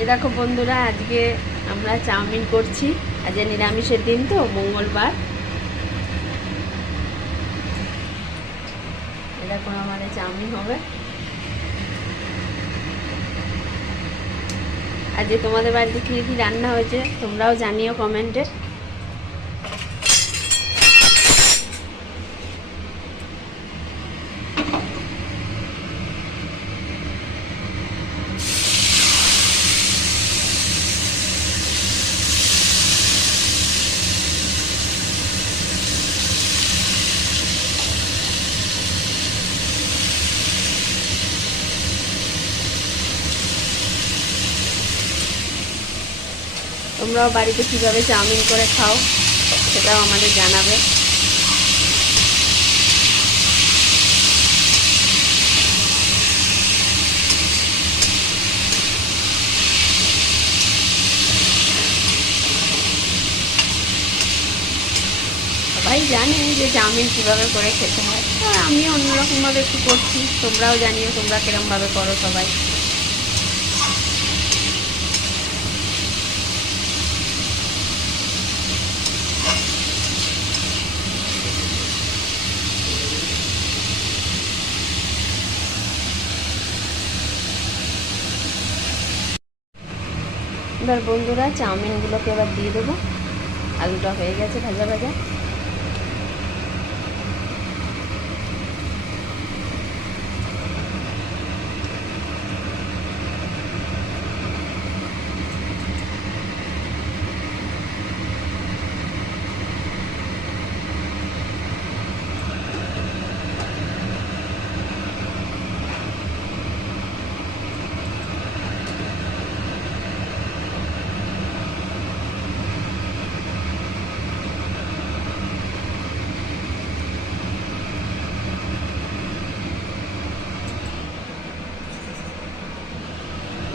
এই দেখো বন্ধুরা, আজকে আমরা চাউমিন করছি। আজকে নিরামিষের দিন তো, মঙ্গলবার। এরকম আমাদের চাউমিন হবে। আজকে তোমাদের বাড়িতে কী কী রান্না হয়েছে তোমরাও জানিও কমেন্টে। তোমরাও বাড়িতে কীভাবে চাউমিন করে খাও সেটাও আমাদের জানাবে। সবাই জানে যে চাউমিন কীভাবে করে খেতে হয়, আর আমিও অন্যরকমভাবে একটু করছি। তোমরাও জানিও তোমরা কিরমভাবে করো সবাই। এবার বন্ধুরা চাউমিনগুলোকে এবার দিয়ে দেবো। আলুটা হয়ে গেছে ভাজা ভাজা।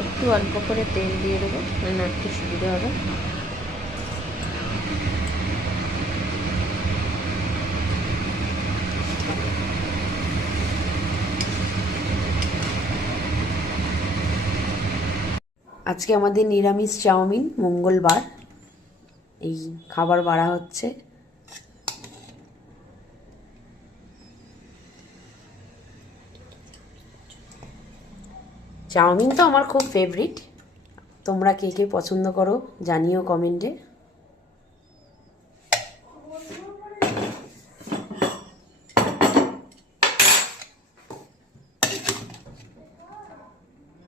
একটু অল্প করে তেল দিয়ে দেবো, না একটু সুবিধা হবে। আজকে আমাদের নিরামিষ চাউমিন, মঙ্গলবার। এই খাবার বাড়া হচ্ছে। চাউমিন তো আমার খুব ফেভারিট। তোমরা কে কে পছন্দ করো জানিও কমেন্টে।